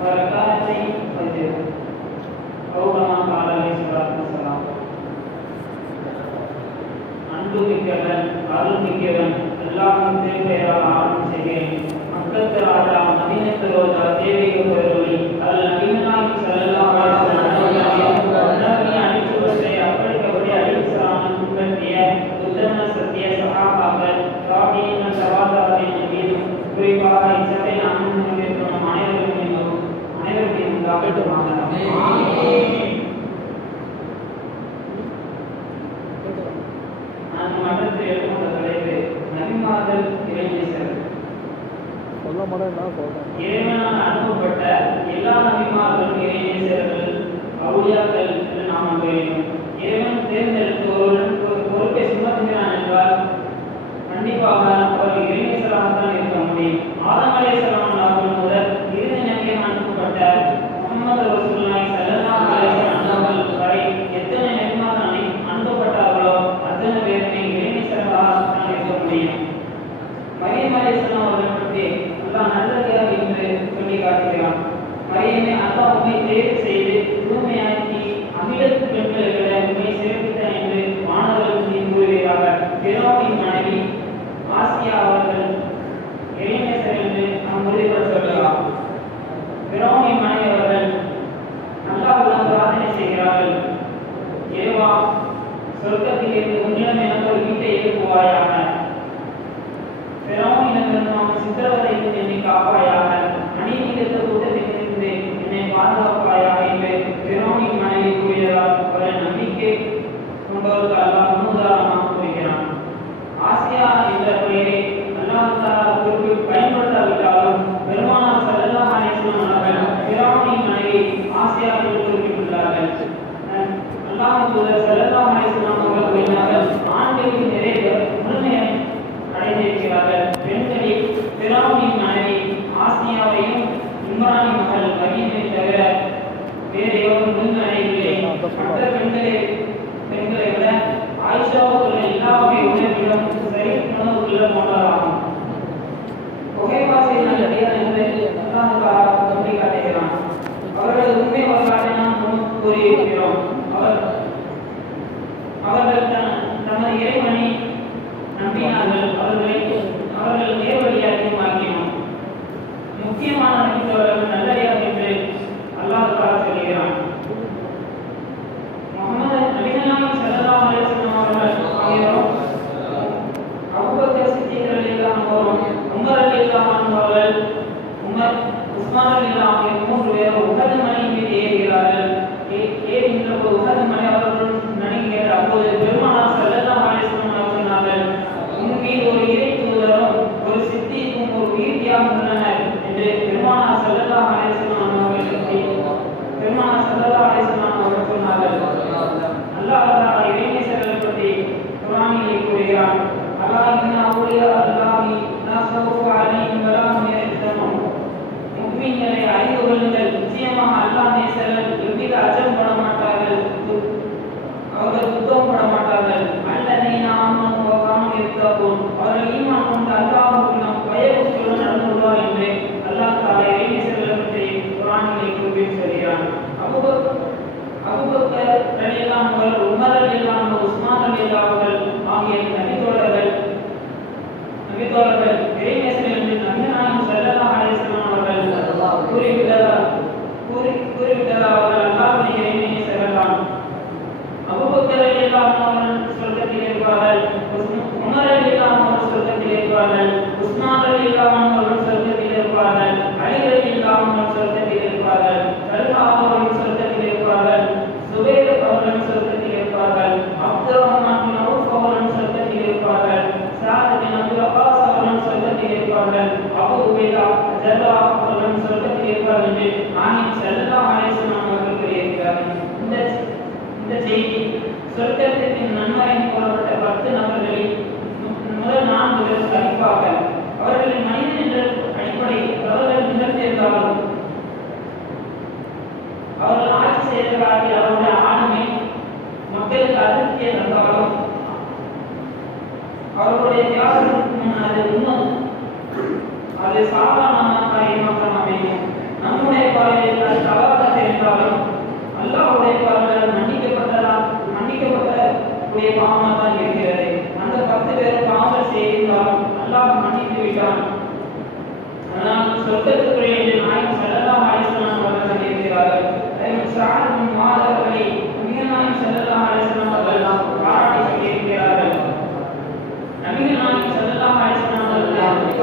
وركعتي الفجر أو كما قال عليه الصلاة والسلام. அன்பு மிக்கவன் அருள் மிக்கவன் அல்லாஹ்வின் திருப்பெயரால் ஆரம்பம் செய்கிறேன். மக்கத்து ராஜா மதீனத்து ரோஜா தேவிக பெருவழி அல் நபிகளாகி ஸல்லல்லாஹு அலைஹி வஸல்லம் நபியை அடிச்சுவதை அப்படிப்படி அலிஸ்லாமின் பின்பற்றிய உத்தம சத்திய சஹாபாக்கள் தாபீன் சவாதாரின் மீதும் குறிப்பாக இஸ்ஸாபின் அமீன் மற்றும் அனைவருக்கும் உண்டாகட்டுமாக. மன்றத்தில் எழுதுகின்ற தலைப்பு நபிமார்கள் இறைநேசர்கள். இறைவனால் அனுப்பப்பட்ட எல்லா நபிமார்களும் இறைநேசர்கள் அவுலியாக்கள் என்று நாம் நம்ப வேண்டும். இறைவன் தேர்ந்தெடுத்து ஒரு பொறுப்பை சுமத்துகிறான் என்றால் கண்டிப்பாக அவர் இறைநேசராகத்தான் இருக்க முடியும். ஆதம் அலைஹிஸ்ஸலாம் அவர்கள் முதல் இறுதி நபியாக அனுப்பப்பட்ட முஹம்மது ரசூலுல்லாஹி ஸல்லல்லாஹு அலைஹி வஸல்லம் அவர்கள் வரை எத்தனை நபிமார்கள் அனுப்பப்பட்டார்களோ அத்தனை பேருமே இறைநேசர்களாகத்தான் இருக்க முடியும். மரியம் அலைஹிஸ்ஸலாம் அவர்கள் பற்றி அல்லாஹ் நல்லதாக என்று சொல்லி காட்டுகிறான். மரியமே அல்லாஹ் உம்மை தேர்வு செய்து தூய்மையாக்கி அகிலத்து பெண்களை விட உம்மை சிறப்பித்தான் என்று மாணவர்கள் கூறுகிறாக. பிறவுவின் மனைவி ஆசியா அவர்கள் இறைநேசர் என்று நாம் உறுதிபட சொல்லலாம். பிறவுவின் மனைவி அவர்கள் அல்லாஹ்விடம் பிரார்த்தனை செய்கிறார்கள். இறைவா, சொர்க்கத்திலிருந்து உன்னிடம் எனக்கு ஒரு வீட்டை எழுப்புவாயாக. பிறவுனிடமிருந்து அவன் சித்திரவதைக்கு என்னை காப்பாயாக. அநீதியிலிருந்த கூட்டத்திலிருந்து என்னை பாதுகாப்பாயாக என்று பிறவுனின் மனைவி கூறியதால் அவரை நம்பிக்கை கொண்டவருக்கு அல்லாஹ் முன்னுதாரணமாக கூறுகிறான். ஆசியா என்ற பெயரை அல்லாஹ் தஆலா பயன்படுத்தாவிட்டாலும் பெருமானார் ஸல்லல்லாஹு அலைஹி வஸல்லம் அவர்கள் பிறவுனின் மனைவி ஆசியா என்று குறிப்பிட்டுள்ளார்கள். அல்லாஹ்வின் தூதர் ஸல்லல்லாஹு அலைஹி வஸல்லம் அவர்கள் கூறினார்கள், ஆண்களின் நிறைய முழுமையை அடைந்திருக்கிறார்கள். பெண்களில் பிறவுனின் மனைவி ஆசியாவையும் இம்ரானின் மகள் மரியமை தவிர வேறு எவரும் முன்னிலையில்லை. மற்ற பெண்களை விட ஆயிஷாவுக்குள்ள எல்லா வகை உணர்விலும் சரி உணவுக்குள்ள போன்றதாகும். புகைவாசை நல்லடியார் என்று அல்லாஹ் சொல்லி காட்டுகிறான். அவர்களது உண்மை வரலாற்றை நாம் கூறியிருக்கிறோம். அவர்கள் தமது இறைவனை நம்பினார்கள். அவர்கள் நேர்வழியாகவும் ஆக்கினோம். முக்கியமான நபித்தோழர்கள் நல்லடியார் என்று அல்லாஹ் தஆலா சொல்கிறான். முஹம்மது நபிகளாகி ஸல்லல்லாஹு அலைஹி வஸல்லம் அவர்கள் ஆகியோரும் அபூபக்கர் சித்திக் ரலியல்லாஹு அன்ஹு, உமர் ரலியல்லாஹு அன்ஹு அவர்கள், உஸ்மான் ரலியல்லாஹு அன்ஹு மூன்று பேர் உஹது மலையின் மீது ஏறுகிறார்கள். ஏறுகின்ற போது உஹது மலை அவர்கள் நடுங்குகிறது. அப்போது பெருமானார் ஸல்லல்லாஹு அலைஹி வஸல்லம் அவர்கள் சொன்னார்கள், உன் மீது ஒரு இறை தூதரும் ஒரு சித்திக்கும் ஒரு உயிர்த்தியாகவும் உள்ளனர் என்று பெருமானார் ஸல்லல்லாஹு அலைஹி வஸல்லம் அவர்கள் சொன்னார்கள். அல்லாஹ் தஆலா இறைநேசர்களை பற்றி குர்ஆனிலே கூறுகிறான். அல்லாஹ் இன்ன அவுலியா அல்லாஹி லா ஸௌஃபு அலைஹிம் வலா ஹும் யஹ்சனூன். முஃமின்களை அறிந்து கொள்ளுங்கள், நிச்சயமாக அல்லாஹ் நேசர்கள் எவ்வித அச்சம் பட மாட்டார்கள், அவர்கள் துக்கம் பட மாட்டார்கள். அல்லதீன ஆமனு வ கானூ யத்தகூன். அவர்கள் ஈமான் கொண்டு அல்லாஹ்வுடன் பயபக்தியுடன் நடந்து கொள்வார் என்று அல்லாஹ் தஆலா இறைநேசர்களை பற்றி குர்ஆனிலே குறிப்பிட்டு சொல்கிறான். அபூபக்கர் ரலியல்லாஹு அன்ஹு, உமர் ரலியல்லாஹு அன்ஹு, உஸ்மான் ரலியல்லாஹு அன்ஹு ஆகிய நபித்தோழர்கள் இறைநேசர்கள் என்று நபிகள் ஸல்லல்லாஹு அலைஹி வஸல்லம் அவர்கள் கூறிவிட்டதா அவர்கள் அல்லாஹ்வின் இறைநேசர்கள் தான். அபூபக்கர் ரலியல்லாஹு அன்ஹு அவர்கள் சொர்க்கத்தில் இருப்பார்கள். உமர் ரலியல்லாஹு அன்ஹு சொர்க்கத்தில் இருப்பார்கள். உஸ்மான் ரலியல்லாஹு அன்ஹு அவர்கள் சொர்க்கத்தில் இருப்பார்கள். அலி ரலியல்லாஹு அன்ஹு சொர்க்கத்தில் இருப்பார்கள். தல்ஹா அவர்கள் சொர்க்கத்தில் இருப்பார்கள். சுபைர் அவர்கள் சொர்க்கத்தில் இருப்பார்கள். அப்துர்ரஹ்மான் பின் அவுஃப் அவர்கள் சொர்க்கத்தில் இருப்பார்கள். சாத் பின் அபி வக்காஸ் அவர்கள் சொர்க்கத்தில் இருப்பார்கள். அபூ உபைதா ஜர்ராஹ் அவர்கள் சொர்க்கத்தில் இருப்பார்கள் என்று நாயகம் ஸல்லல்லாஹு அலைஹி வஸல்லம் அவர்கள் கூறியிருக்கிறார்கள். இந்த செய்தி சொர்க்கத்திற்கு நன்மறை கூறப்பட்ட 10 நபர்களில் முதல் 4 பேர் கண்டிப்பாக அவர்களின் மனிதன் என்ற அடிப்படையில் அவர்கள் நிகழ்த்தியிருந்தாலும் அவர்கள் ஆட்சி செய்தவர்களாகி அவருடைய ஆளுமை மக்களுக்கு அதிருப்தியை தந்தாலும் அவர்களுடைய தியாகத்திற்கு முன் அது உண்மை, அது சாதாரணமாக ஏமாற்றம் அமையும். நம்ம உடைய பாவமாக தான் இருக்கிறது. அந்த 10 பேரும் பாவங்கள் செய்தாலும் அல்லாஹ் மன்னித்து விட்டான். ஆனால் சொர்க்கத்துக்குரிய நாயகம் ஸல்லல்லாஹு அலைஹி வஸல்லம் அவர்கள் சொல்லியிருக்கிறார்கள். சஅத் பின் முஆத் அவர்களை நபிகள் நாயகம் ஸல்லல்லாஹு அலைஹி வஸல்லம் அவர்கள் பாராட்டி சொல்லியிருக்கிறார்கள். நபிகள் நாயகம் ஸல்லல்லாஹு அலைஹி வஸல்லம் அவர்கள்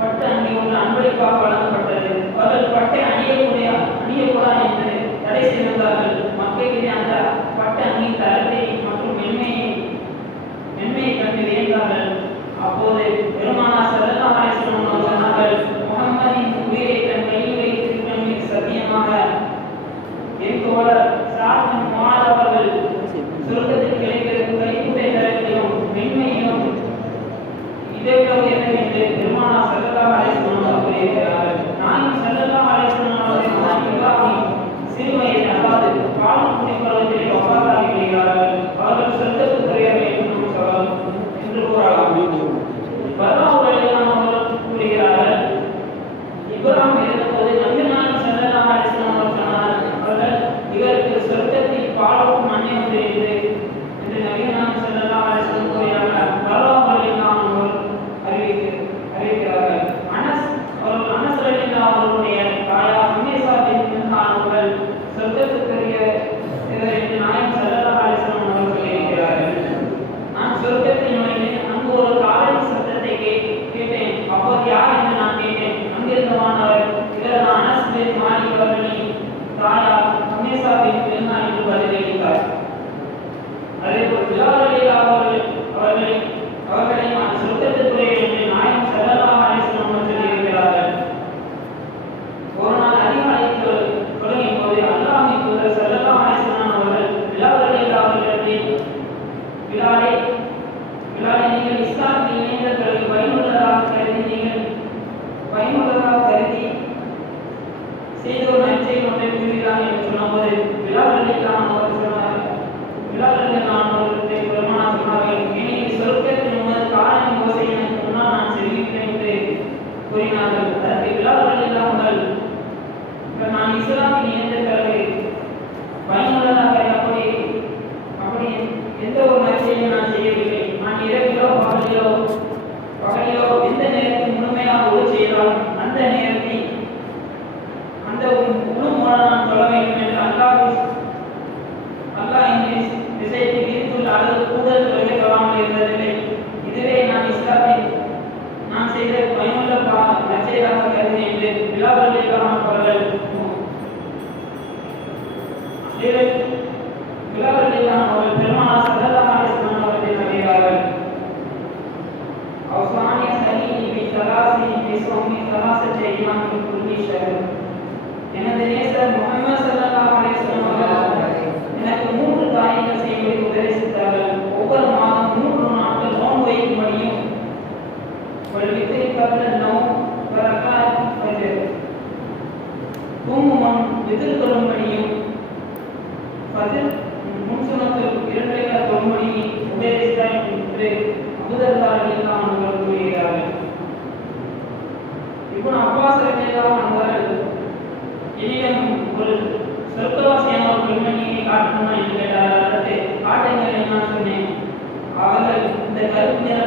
பட்டு அங்கே உள்ள அன்பளிப்பாக வழங்கப்பட்டது. அவர்கள் பட்டை அணியக்கூடாது என்று தடை செய்திருந்தார்கள். மக்களிடையே அந்த பட்டு அணியின் தரத்தை மற்றும் மென்மையை கண்டு வியந்தார்கள். அப்போது பெருமானார் ஸல்லல்லாஹு அலைஹி வஸல்லம் அவர்கள் சொன்னார்கள், முஹம்மதின் உயிரை தன் கையில் வைத்திருக்கும் மீது சத்தியமாக என் தோழர் சஅத் பின் முஆத் அவர்கள் சொர்க்கத்தில் கிடைக்கும் கைக்குட்டை தரத்தையும் மென்மையும் இதைவிட உயர்ந்தது என்று பெருமானார் ஸல்லல்லாஹு அலைஹி வஸல்லம் அவர்கள் கூறியிருக்கிறார்கள். நாயகம் ஸல்லல்லாஹு அலைஹி வஸல்லம் அவர்கள் இப்ராஹிம் சிறு வயதில் அதாவது பால் குடிப்பருவத்திலே வஃபாத்தாகி விடுகிறார்கள். அவர்கள் சொர்க்கத்துக்குரியவர்கள் என்று கூறலாம். கூறுகிறார்கள், இப்ராஹிம் இருந்தபோது நபிகள் நாயகம் ஸல்லல்லாஹு அலைஹி வஸல்லம் அவர்கள் இவருக்கு சொர்க்கத்தில் பாலும் மண்ணை வந்திருக்கிறது என்று நபிகள் நாயகம் ஸல்லல்லாஹு அலைஹி வஸல்லம் கூறினார்கள். அறிவிக்கிறார்கள். அனஸ் ரலியல்லாஹு அவர்களுடைய தாயார் உம்மேசா பின்த் அவர்கள் சொர்க்கத்துக்குரிய என்று நாயகம் ஸல்லல்லாஹு அலைஹி வஸல்லம் அவர்கள் சொல்லியிருக்கிறார்கள். நான் சொர்க்கத்தில் நுழைந்தேன். அங்கு ஒரு காலடி சத்தத்தை கேட்டேன். அப்போது யார் என்று நான் கேட்டேன். அங்கிருந்தவானவர் இவர் அனஸ் பின் மாலிக் அவர்களின் தாயார் உம்மேசா பின்த் என்று பதிலளித்தார். அதேபோல் பிலால் ரலியல்லாஹு அவர்களை நான் சொர்க்கத்துக்குரிய என்று நாயகம் ஸல்லல்லாஹு அலைஹி வஸல்லம் அவர்கள் சொல்லியிருக்கிறார்கள். ஒரு நாள் அதிகாலையில் தொடங்கிய போது அல்லாஹ்வின் தூதர் ஸல்லல்லாஹு அலைஹி வஸல்லம் அவர்கள் பிலால் ரலியல்லாஹு அவர்களிடத்தில், பிலாலே நீங்கள் இஸ்லாத்தில் இணைந்த பிறகு பயனுள்ளதாக கருதி செய்த ஒரு நற்செயல் ஒன்றை கூறுகிறார் என்று சொன்னபோது பிலால் ரலியல்லாஹு அவர்கள் சொன்னார்கள். பிலால் ரலியல்லாஹு அவர்களுக்கு பெருமானார் சொன்னார்கள், என்னை சொர்க்கத்தின் உமது காலின் ஓசை எனக்கு முன்னால் நான் செல்கிறேன் என்று கூறினார்கள். அதற்கு பிலால் ரலியல்லாஹு அவர்கள், நான் இஸ்லாமில் இணைந்த பிறகு பயனுள்ளதாக அப்படி எந்த ஒரு நற்செயலையும் நான் செய்யவில்லை. நான் இரவிலோ பகலிலோ எந்த நேரத்தில் முழுமையாக ஒளி செய்தாலும் அந்த நேரத்தை அந்த முழு மூலம் நான் சொல்ல வேண்டும் என்று அல்லாஹ் என்னை விஷயத்தை விதித்துள்ள அளவு கூடுதல் தொகை தொழாமல் இருந்ததில்லை. இதுவே நான் இஸ்லாத்தில் நான் செய்த பயனுள்ள நற்செயலாக கருதினேன் என்று பிலால் ரலியல்லாஹு அவர்கள் பெருமானார் ஸல்லல்லாஹு அலைஹி வஸல்லம் அவர்களை நம்புகிறார்கள். அவசானிய சலீனி பி ஸலாசி பி ஸௌமி ஸலாசத்தி அய்யாம் மின் குல்லி ஷஹர். எனது நேசர் முஹம்மது ஸல்லல்லாஹு அலைஹி வஸல்லம் அவர்கள் எனக்கு 3 காரியங்கள் செய்யும்படி உபதேசித்தார்கள். ஒவ்வொரு மாதம் 3 நாட்கள் நோன்பு வைக்கும்படியும் தூங்குமன் எதிர்கொள்ளும்படியும் முன்சுனத்தில் 2 தொழும்படியை உபதேசித்தார் என்று அபூதர்தாரில் அவர்கள் கூறுகிறார்கள். இப்போ அப்பாஸ் ரலியல்லாஹு அவர்கள் என்னிடம் ஒரு சொர்க்கவாசியான ஒரு பெண்மணியை காட்டணுமா என்று கேட்டார்கள். அதற்கு காட்டுங்கள் என்று நான் சொன்னேன். அவர்கள் இந்த கருப்பு நிற